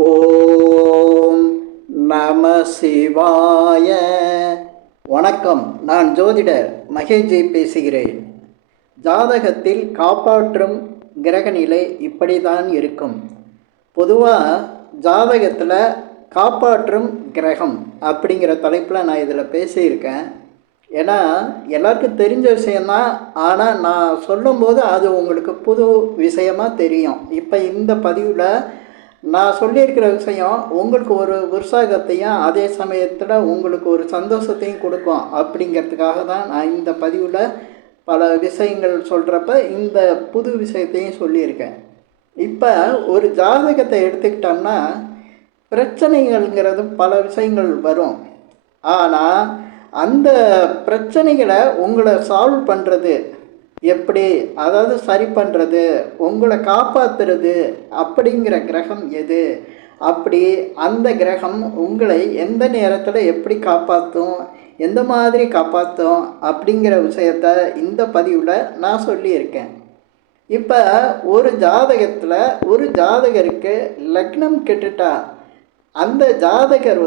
ஓம் நம சிவாய. வணக்கம். நான் ஜோதிடர் மகேஷ்ஜி பேசுகிறேன். ஜாதகத்தில் காப்பாற்றும் கிரகநிலை இப்படி தான் இருக்கும். பொதுவாக ஜாதகத்தில் காப்பாற்றும் கிரகம் அப்படிங்கிற தலைப்பில் நான் இதில் பேசியிருக்கேன். ஏன்னா எல்லாருக்கும் தெரிஞ்ச விஷயந்தான். ஆனால் நான் சொல்லும்போது அது உங்களுக்கு புது விஷயமாக தெரியும். இப்போ இந்த பதிவில் நான் சொல்லியிருக்கிற விஷயம் உங்களுக்கு ஒரு உற்சாகத்தையும் அதே சமயத்தில் உங்களுக்கு ஒரு சந்தோஷத்தையும் கொடுக்கும் அப்படிங்கிறதுக்காக தான் நான் இந்த பதிவில் பல விஷயங்கள் சொல்கிறப்ப இந்த புது விஷயத்தையும் சொல்லியிருக்கேன். இப்போ ஒரு ஜாதகத்தை எடுத்துக்கிட்டோம்னா பிரச்சனைகள்ங்கிறது பல விஷயங்கள் வரும். ஆனால் அந்த பிரச்சனைகளை உங்களை சால்வ் பண்ணுறது எப்படி, அதாவது சரி பண்ணுறது, உங்களை காப்பாற்றுறது அப்படிங்கிற கிரகம் எது, அப்படி அந்த கிரகம் உங்களை எந்த நேரத்தில் எப்படி காப்பாற்றும், எந்த மாதிரி காப்பாற்றும் அப்படிங்கிற விஷயத்த இந்த பதிவில் நான் சொல்லியிருக்கேன். இப்போ ஒரு ஜாதகத்தில் ஒரு ஜாதகருக்கு லக்னம் கெட்டுட்டா அந்த ஜாதகர்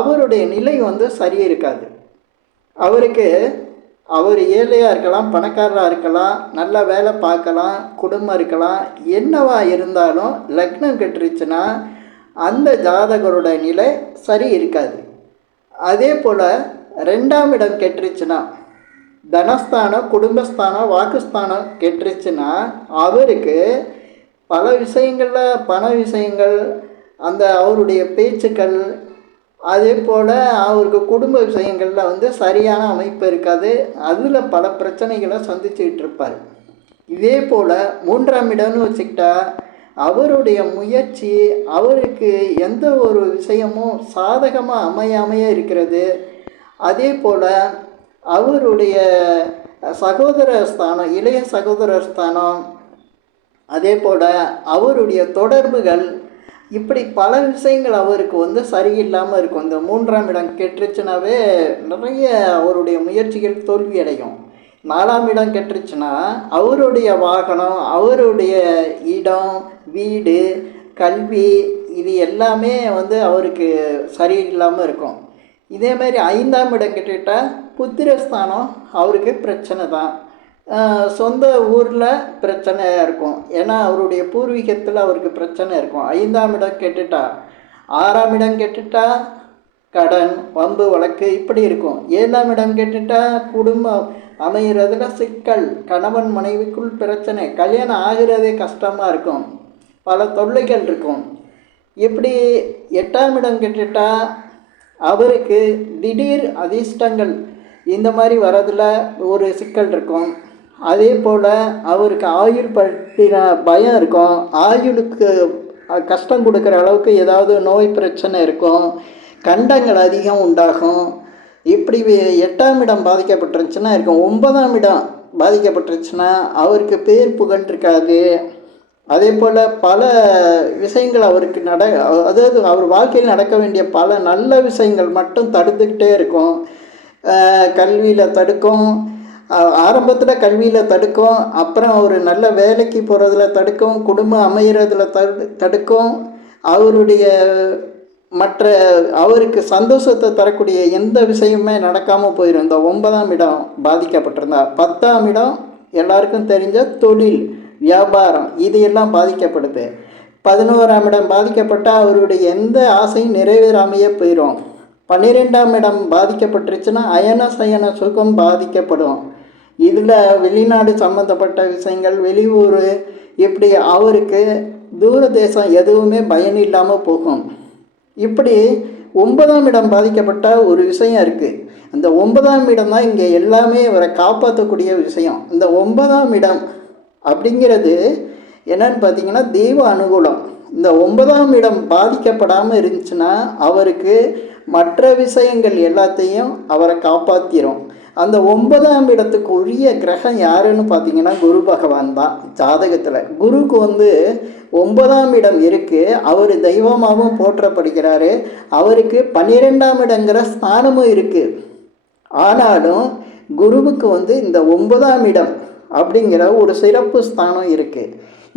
அவருடைய நிலை சரி இருக்காது. அவர் ஏழையாக இருக்கலாம், பணக்காரராக இருக்கலாம், நல்ல வேலை பார்க்கலாம், குடும்பம் இருக்கலாம், என்னவா இருந்தாலும் லக்னம் கெட்டுருச்சுன்னா அந்த ஜாதகரோட நிலை சரி இருக்காது. அதே போல் 2ஆம் இடம் கெட்டுருச்சுன்னா, தனஸ்தானம், குடும்பஸ்தானம், வாக்குஸ்தானம் கெட்டுருச்சுன்னா அவருக்கு பல விஷயங்களில் பண விஷயங்கள், அவருடைய பேச்சுக்கள், அதே போல் அவருக்கு குடும்ப விஷயங்களில் சரியான அமைப்பு இருக்காது. அதில் பல பிரச்சனைகளை சந்திச்சுக்கிட்டு இருப்பார். இதே போல் 3ஆம் இடம்னு வச்சுக்கிட்டா அவருடைய முயற்சி, அவருக்கு எந்த ஒரு விஷயமும் சாதகமாக அமையாமையே இருக்கிறது. அதே போல் அவருடைய சகோதர ஸ்தானம், இளைய சகோதரர் ஸ்தானம், அதே போல் அவருடைய தொடர்புகள், இப்படி பல விஷயங்கள் அவருக்கு சரியில்லாமல் இருக்கும். இந்த 3ஆம் இடம் கெட்டுருச்சுனாவே நிறைய அவருடைய முயற்சிகள் தோல்வி அடையும். 4ஆம் இடம் கெட்டுருச்சுன்னா அவருடைய வாகனம், அவருடைய இடம், வீடு, கல்வி, இது எல்லாமே அவருக்கு சரியில்லாமல் இருக்கும். இதேமாதிரி 5ஆம் இடம் கெட்டுக்கிட்டால் புத்திரஸ்தானம் அவருக்கு பிரச்சனை தான். சொந்த ஊரில் பிரச்சனையாக இருக்கும். ஏன்னா அவருடைய பூர்வீகத்தில் அவருக்கு பிரச்சனை இருக்கும். 5ஆம் இடம் கெட்டுட்டா, 6ஆம் இடம் கெட்டுட்டா கடன், வம்பு, வழக்கு இப்படி இருக்கும். 7ஆம் இடம் கெட்டுட்டா குடும்பம் அமைகிறதுல சிக்கல், கணவன் மனைவிக்குள் பிரச்சனை, கல்யாணம் ஆகிறதே கஷ்டமாக இருக்கும், பல தொல்லைகள் இருக்கும். இப்படி 8ஆம் இடம் கெட்டுட்டா அவருக்கு திடீர் அதிர்ஷ்டங்கள் இந்த மாதிரி வரதில் ஒரு சிக்கல் இருக்கும். அதே போல் அவருக்கு ஆயுள் பற்றின பயம் இருக்கும். ஆயுளுக்கு கஷ்டம் கொடுக்குற அளவுக்கு ஏதாவது நோய் பிரச்சனை இருக்கும், கண்டங்கள் அதிகம் உண்டாகும். இப்படி 8ஆம் இடம் பாதிக்கப்பட்டுருச்சுன்னா இருக்கும். 9ஆம் இடம் பாதிக்கப்பட்டுருச்சுன்னா அவருக்கு பேர் புகழ் இருக்காது. அதே போல் பல விஷயங்கள் அவருக்கு அதாவது அவர் வாழ்க்கையில் நடக்க வேண்டிய பல நல்ல விஷயங்கள் மட்டும் தடுத்துக்கிட்டே இருக்கும். கல்வியில் தடுக்கும், ஆரம்பத்தில் கல்வியில் தடுக்கும், அப்புறம் ஒரு நல்ல வேலைக்கு போகிறதுல தடுக்கும், குடும்பம் அமைகிறதுல தடுக்கும், அவருடைய அவருக்கு சந்தோஷத்தை தரக்கூடிய எந்த விஷயமே நடக்காமல் போயிடும். இந்த 9ஆம் இடம் பாதிக்கப்பட்டிருந்தா. 10ஆம் இடம் எல்லாருக்கும் தெரிஞ்ச தொழில், வியாபாரம், இது எல்லாம் பாதிக்கப்படுது. 11ஆம் இடம் பாதிக்கப்பட்டால் அவருடைய எந்த ஆசையும் நிறைவேறாமையே போயிடும். 12ஆம் இடம் பாதிக்கப்பட்டுருச்சுன்னா அயன சயன சுகம் பாதிக்கப்படும். இதில் வெளிநாடு சம்மந்தப்பட்ட விஷயங்கள், வெளியூர், இப்படி அவருக்கு தூர தேசம் எதுவுமே பயன் இல்லாமல் போகும். இப்படி 9ஆம் இடம் பாதிக்கப்பட்ட ஒரு விஷயம் இருக்குது. அந்த 9ஆம் இடம் தான் இங்கே எல்லாமே அவரை காப்பாற்றக்கூடிய விஷயம். இந்த 9ஆம் இடம் அப்படிங்கிறது என்னன்னு பார்த்தீங்கன்னா தெய்வ அனுகூலம். இந்த 9ஆம் இடம் பாதிக்கப்படாமல் இருந்துச்சுன்னா அவருக்கு மற்ற விஷயங்கள் எல்லாத்தையும் அவரை காப்பாற்றிடும். அந்த 9ஆம் இடத்துக்கு உரிய கிரகம் யாருன்னு பார்த்தீங்கன்னா குரு பகவான் தான். ஜாதகத்தில் குருக்கு 9ஆம் இடம் இருக்குது. அவர் தெய்வமாகவும் போற்றப்படுகிறாரு. அவருக்கு 12ஆம் இடங்கிற ஸ்தானமும் இருக்குது. ஆனாலும் குருவுக்கு இந்த 9ஆம் இடம் அப்படிங்கிற ஒரு சிறப்பு ஸ்தானம் இருக்குது.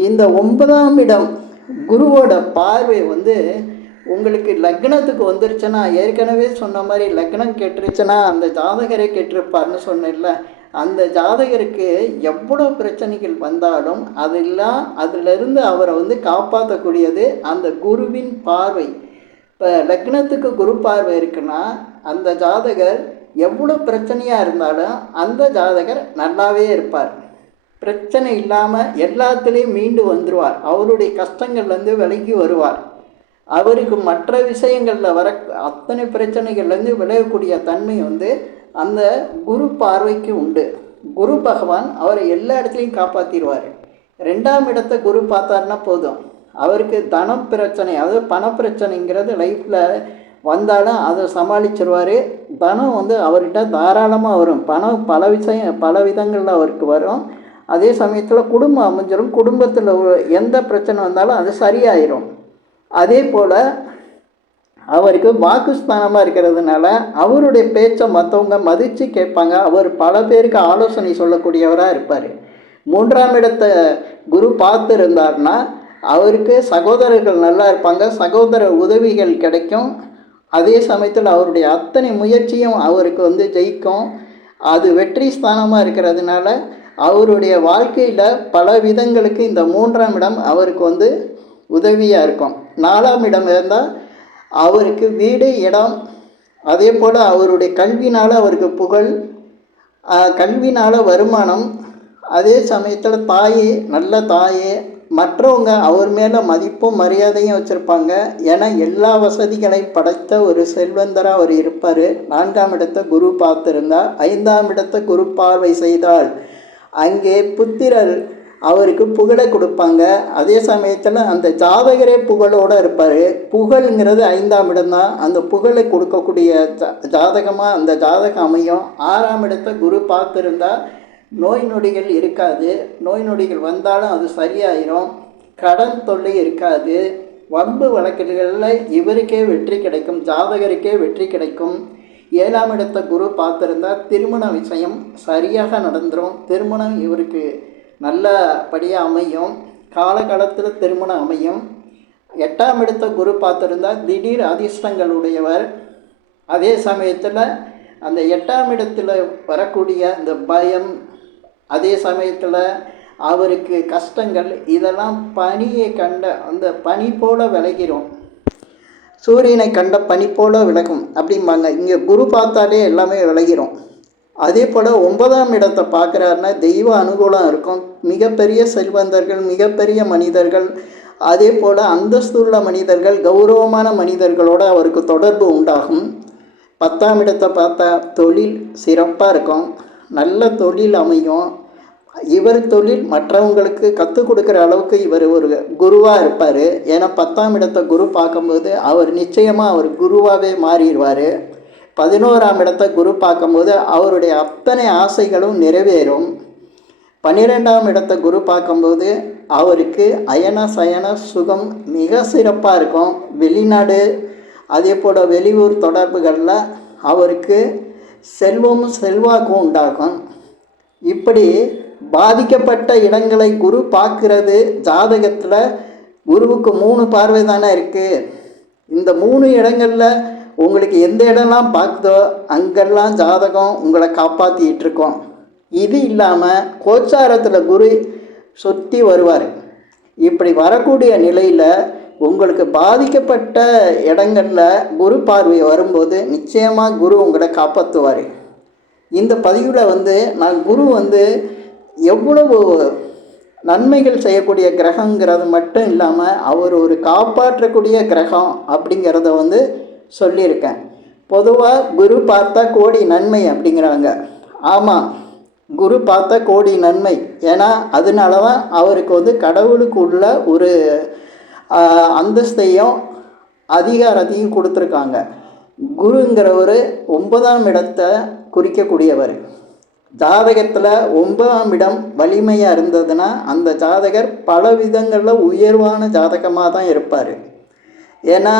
இந்த 9ஆம் இடம் குருவோட பார்வை வந்து உங்களுக்கு லக்னத்துக்கு வந்துருச்சுன்னா, ஏற்கனவே சொன்ன மாதிரி லக்னம் கெட்டுருச்சுன்னா அந்த ஜாதகரே கெட்டிருப்பார்னு சொன்னேன்ல, அந்த ஜாதகருக்கு எவ்வளோ பிரச்சனைகள் வந்தாலும் அதெல்லாம் அதிலிருந்து அவரை வந்து காப்பாற்றக்கூடியது அந்த குருவின் பார்வை. இப்போ லக்னத்துக்கு குரு பார்வை இருக்குன்னா அந்த ஜாதகர் எவ்வளோ பிரச்சனையாக இருந்தாலும் அந்த ஜாதகர் நல்லாவே இருப்பார். பிரச்சனை இல்லாமல் எல்லாத்துலேயும் மீண்டு வந்துடுவார். அவருடைய கஷ்டங்கள்லேருந்து விலகி வருவார். அவருக்கு மற்ற விஷயங்களில் வர அத்தனை பிரச்சனைகள்லேருந்து விலகக்கூடிய தன்மை வந்து அந்த குரு பார்வைக்கு உண்டு. குரு பகவான் அவரை எல்லா இடத்துலையும் காப்பாற்றிடுவார். 2ஆம் இடத்தை குரு பார்த்தாருன்னா போதும், அவருக்கு தன பிரச்சனை, அதாவது பணப்பிரச்சனைங்கிறது லைஃப்பில் வந்தாலும் அதை சமாளிச்சிருவார். தனம் வந்து அவர்கிட்ட தாராளமாக வரும். பணம் பல விதங்களில் அவருக்கு வரும். அதே சமயத்தில் குடும்பம் அமைஞ்சிடும். குடும்பத்தில் எந்த பிரச்சனை வந்தாலும் அது சரியாயிடும். அதே போல் அவருக்கு வாக்குஸ்தானமாக இருக்கிறதுனால அவருடைய பேச்சை மற்றவங்க மதித்து கேட்பாங்க. அவர் பல பேருக்கு ஆலோசனை சொல்லக்கூடியவராக இருப்பார். 3ஆம் இடத்தை குரு பார்த்து இருந்தார்னா அவருக்கு சகோதரர்கள் நல்லா இருப்பாங்க, சகோதர உதவிகள் கிடைக்கும். அதே சமயத்தில் அவருடைய அத்தனை முயற்சியும் அவருக்கு வந்து ஜெயிக்கும். அது வெற்றி ஸ்தானமாக இருக்கிறதுனால அவருடைய வாழ்க்கையில் பல விதங்களுக்கு இந்த 3ஆம் இடம் அவருக்கு வந்து உதவியாக இருக்கும். 4ஆம் இடம் இருந்தால் அவருக்கு வீடு, இடம், அதே போல் அவருடைய கல்வினால் அவருக்கு புகழ், கல்வினால் வருமானம், அதே சமயத்தில் நல்ல தாயே, மற்றவங்க அவர் மேலே மதிப்பும் மரியாதையும் வச்சுருப்பாங்க. ஏன்னா எல்லா வசதிகளையும் படைத்த ஒரு செல்வந்தராக அவர் இருப்பார். 4ஆம் இடத்தை குரு பார்த்துருந்தால். 5ஆம் இடத்தை குரு பார்வை செய்தால் அங்கே புத்திரர் அவருக்கு புகழை கொடுப்பாங்க. அதே சமயத்தில் அந்த ஜாதகரே புகழோடு இருப்பார். புகழ்ங்கிறது 5ஆம் இடம்தான். அந்த புகழை கொடுக்கக்கூடிய ஜாதகமாக அந்த ஜாதகம் அமையும். 6ஆம் இடத்தை குரு பார்த்துருந்தால் நோய் நொடிகள் இருக்காது. நோய் நொடிகள் வந்தாலும் அது சரியாயிரும். கடன் தொல்லை இருக்காது. வம்பு வழக்குகளில் இவருக்கே வெற்றி கிடைக்கும், ஜாதகருக்கே வெற்றி கிடைக்கும். 7ஆம் இடத்தை குரு பார்த்துருந்தால் திருமண விஷயம் சரியாக நடந்துடும். திருமணம் இவருக்கு நல்லபடியாக அமையும். காலகாலத்தில் திருமணம் அமையும். 8ஆம் இடத்தை குரு பார்த்துருந்தால் திடீர் அதிர்ஷ்டங்களுடையவர். அதே சமயத்தில் அந்த 8ஆம் இடத்துல வரக்கூடிய அந்த பயம், அதே சமயத்தில் அவருக்கு கஷ்டங்கள், இதெல்லாம் பனியை கண்ட அந்த பனி போல் விலகிரும். சூரியனை கண்ட பனி போல் விலகும் அப்படிம்பாங்க. இங்கே குரு பார்த்தாலே எல்லாமே விலகிரும். அதே போல் 9ஆம் இடத்தை பார்க்குறாருன்னா தெய்வ அனுகூலம் இருக்கும். மிகப்பெரிய செல்வந்தர்கள், மிகப்பெரிய மனிதர்கள், அதே போல் அந்தஸ்துள்ள மனிதர்கள், கௌரவமான மனிதர்களோடு அவருக்கு தொடர்பு உண்டாகும். 10ஆம் இடத்தை பார்த்தா தொழில் சிறப்பாக இருக்கும். நல்ல தொழில் அமையும். இவர் தொழில் மற்றவங்களுக்கு கற்றுக் கொடுக்குற அளவுக்கு இவர் ஒரு குருவாக இருப்பார். ஏன்னா 10ஆம் இடத்தை குரு பார்க்கும்போது அவர் நிச்சயமாக அவர் குருவாகவே மாறிடுவார். 11ஆம் இடத்தை குரு பார்க்கும்போது அவருடைய அத்தனை ஆசைகளும் நிறைவேறும். 12ஆம் இடத்தை குரு பார்க்கும்போது அவருக்கு அயன சயன சுகம் மிக சிறப்பாக இருக்கும். வெளிநாடு, அதே போல் வெளியூர் தொடர்புகளில் அவருக்கு செல்வமும் செல்வாக்கும் உண்டாகும். இப்படி பாதிக்கப்பட்ட இடங்களை குரு பார்க்கறது ஜாதகத்தில் குருவுக்கு 3 பார்வை தானே இருக்குது. இந்த 3 இடங்களில் உங்களுக்கு எந்த இடம்லாம் பார்க்குதோ அங்கெல்லாம் ஜாதகம் உங்களை காப்பாற்றிட்டு இருக்கோம். இது இல்லாமல் கோச்சாரத்தில் குரு சுற்றி வருவார். இப்படி வரக்கூடிய நிலையில் உங்களுக்கு பாதிக்கப்பட்ட இடங்களில் குரு பார்வை வரும்போது நிச்சயமாக குரு உங்களை காப்பாற்றுவார். இந்த பதிவில் நான் குரு எவ்வளவு நன்மைகள் செய்யக்கூடிய கிரகங்கிறது மட்டும் இல்லாமல் அவர் ஒரு காப்பாற்றக்கூடிய கிரகம் அப்படிங்கிறத சொல்லியிருக்கேன். பொதுவாக குரு பார்த்தா கோடி நன்மை அப்படிங்கிறாங்க. ஆமாம், குரு பார்த்தா கோடி நன்மை. ஏன்னா அதனால தான் அவருக்கு கடவுளுக்கு உள்ள ஒரு அந்தஸ்தையும் அதிகாரத்தையும் கொடுத்துருக்காங்க. குருங்கிறவர் 9ஆம் இடத்தை குறிக்கக்கூடியவர். ஜாதகத்தில் 9ஆம் இடம் வலிமையாக இருந்ததுன்னா அந்த ஜாதகர் பல விதங்களில் உயர்வான ஜாதகமாக தான் இருப்பார். ஏன்னா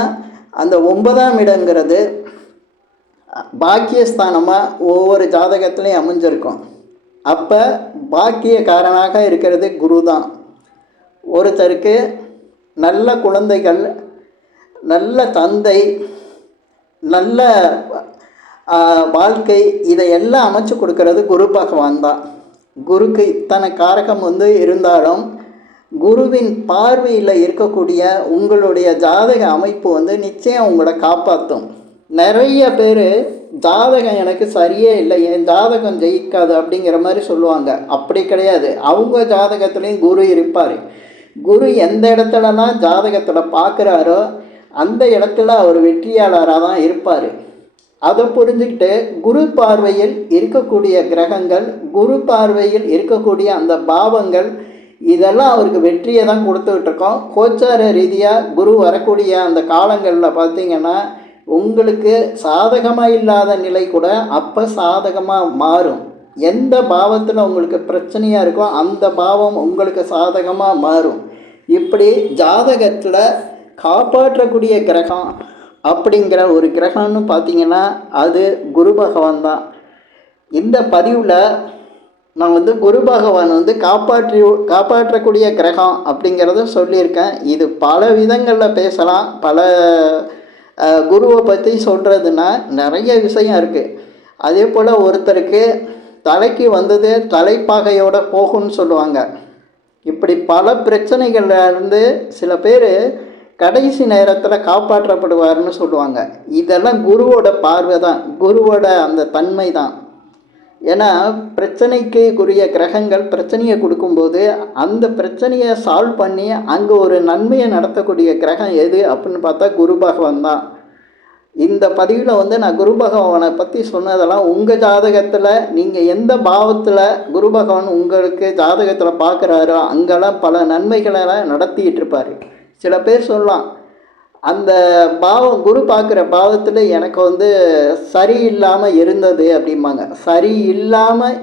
அந்த 9ஆம் இடங்கிறது பாக்கியஸ்தானமாக ஒவ்வொரு ஜாதகத்துலேயும் அமைஞ்சிருக்கும். அப்போ பாக்கியக்காரனாக இருக்கிறது குரு தான். ஒருத்தருக்கு நல்ல குழந்தைகள், நல்ல தந்தை, நல்ல வாழ்க்கை, இதையெல்லாம் அமைச்சு கொடுக்கறது குரு பகவான் தான். குருக்கு இத்தனை காரகம் இருந்தாலும் குருவின் பார்வையில் இருக்கக்கூடிய உங்களுடைய ஜாதக அமைப்பு நிச்சயம் உங்களை காப்பாற்றும். நிறைய பேர் ஜாதகம் எனக்கு சரியே இல்லை, என் ஜாதகம் ஜெயிக்காது அப்படிங்கிற மாதிரி சொல்லுவாங்க. அப்படி கிடையாது. அவங்க ஜாதகத்துலேயும் குரு இருப்பார். குரு எந்த இடத்துலலாம் ஜாதகத்தில் பார்க்குறாரோ அந்த இடத்துல அவர் வெற்றியாளராக தான் இருப்பார். அதை புரிஞ்சுக்கிட்டு குரு பார்வையில் இருக்கக்கூடிய கிரகங்கள், குரு பார்வையில் இருக்கக்கூடிய அந்த பாவங்கள், இதெல்லாம் அவருக்கு வெற்றியை தான் கொடுத்துக்கிட்டு இருக்கோம். கோச்சார ரீதியாக குரு வரக்கூடிய அந்த காலங்களில் பார்த்திங்கன்னா உங்களுக்கு சாதகமாக இல்லாத நிலை கூட அப்போ சாதகமாக மாறும். எந்த பாவத்தில் உங்களுக்கு பிரச்சனையாக இருக்கோ அந்த பாவம் உங்களுக்கு சாதகமாக மாறும். இப்படி ஜாதகத்தில் காப்பாற்றக்கூடிய கிரகம் அப்படிங்கிற ஒரு கிரகம்னு பார்த்திங்கன்னா அது குரு பகவான் தான். இந்த பதிவில் நான் குரு பகவான் காப்பாற்றக்கூடிய கிரகம் அப்படிங்கிறத சொல்லியிருக்கேன். இது பல விதங்களில் பேசலாம். பல குருவை பற்றி சொல்கிறதுனா நிறைய விஷயம் இருக்குது. அதே போல் ஒருத்தருக்கு தலைக்கு வந்தது தலைப்பாகையோட போகும்னு சொல்லுவாங்க. இப்படி பல பிரச்சனைகள்லேருந்து சில பேர் கடைசி நேரத்தில் காப்பாற்றப்படுவார்னு சொல்லுவாங்க. இதெல்லாம் குருவோட பார்வை தான், குருவோட அந்த தன்மை தான். ஏன்னா பிரச்சனைக்கு உரிய கிரகங்கள் பிரச்சனையை கொடுக்கும்போது அந்த பிரச்சனையை சால்வ் பண்ணி அங்கே ஒரு நன்மையை நடத்தக்கூடிய கிரகம் எது அப்படின்னு பார்த்தா குரு பகவான் தான். இந்த பதிவில் நான் குரு பகவானை பற்றி சொன்னதெல்லாம் உங்கள் ஜாதகத்தில் நீங்கள் எந்த பாவத்தில் குரு பகவான் உங்களுக்கு ஜாதகத்தில் பார்க்குறாரோ அங்கெல்லாம் பல நன்மைகளெல்லாம் நடத்திக்கிட்டு இருப்பார். சில பேர் சொல்லலாம், அந்த பாவம் குரு பார்க்குற பாவத்தில் எனக்கு சரியில்லாமல் இருந்தது அப்படிம்பாங்க. சரி இல்லாமல்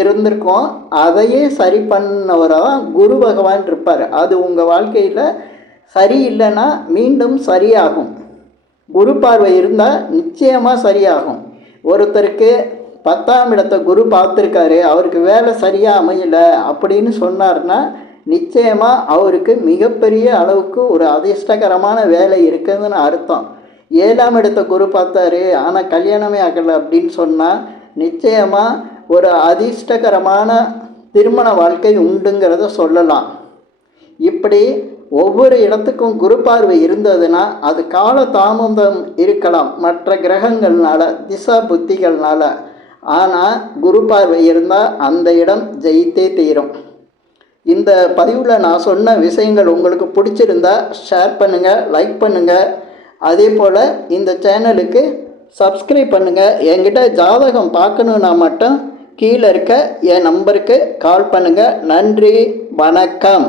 இருந்திருக்கோம், அதையே சரி பண்ணவராக தான் குரு பகவான் இருப்பார். அது உங்கள் வாழ்க்கையில் சரியில்லைன்னா மீண்டும் சரியாகும். குரு பார்வை இருந்தால் நிச்சயமாக சரியாகும். ஒருத்தருக்கு 10ஆம் இடத்தை குரு பார்த்துருக்காரு, அவருக்கு வேலை சரியாக அமையலை அப்படின்னு சொன்னார்னா நிச்சயமாக அவருக்கு மிகப்பெரிய அளவுக்கு ஒரு அதிர்ஷ்டகரமான வேலை இருக்குதுன்னு அர்த்தம். 7ஆம் இடத்தை குரு பார்த்தாரு ஆனால் கல்யாணமே ஆகலை அப்படின்னு சொன்னால் நிச்சயமாக ஒரு அதிர்ஷ்டகரமான திருமண வாழ்க்கை உண்டுங்கிறத சொல்லலாம். இப்படி ஒவ்வொரு இடத்துக்கும் குரு பார்வை இருந்ததுன்னா அது கால தாமதம் இருக்கலாம் மற்ற கிரகங்கள்னால, திசா புத்திகள்னால. ஆனால் குரு பார்வை இருந்தால் அந்த இடம் ஜெயித்தே தீரும். இந்த பதிவில் நான் சொன்ன விஷயங்கள் உங்களுக்கு பிடிச்சிருந்தா ஷேர் பண்ணுங்கள், லைக் பண்ணுங்கள். அதே போல் இந்த சேனலுக்கு சப்ஸ்கிரைப் பண்ணுங்கள். என்கிட்ட ஜாதகம் பார்க்கணுன்னா மட்டும் கீழே இருக்க என் நம்பருக்கு கால் பண்ணுங்கள். நன்றி, வணக்கம்.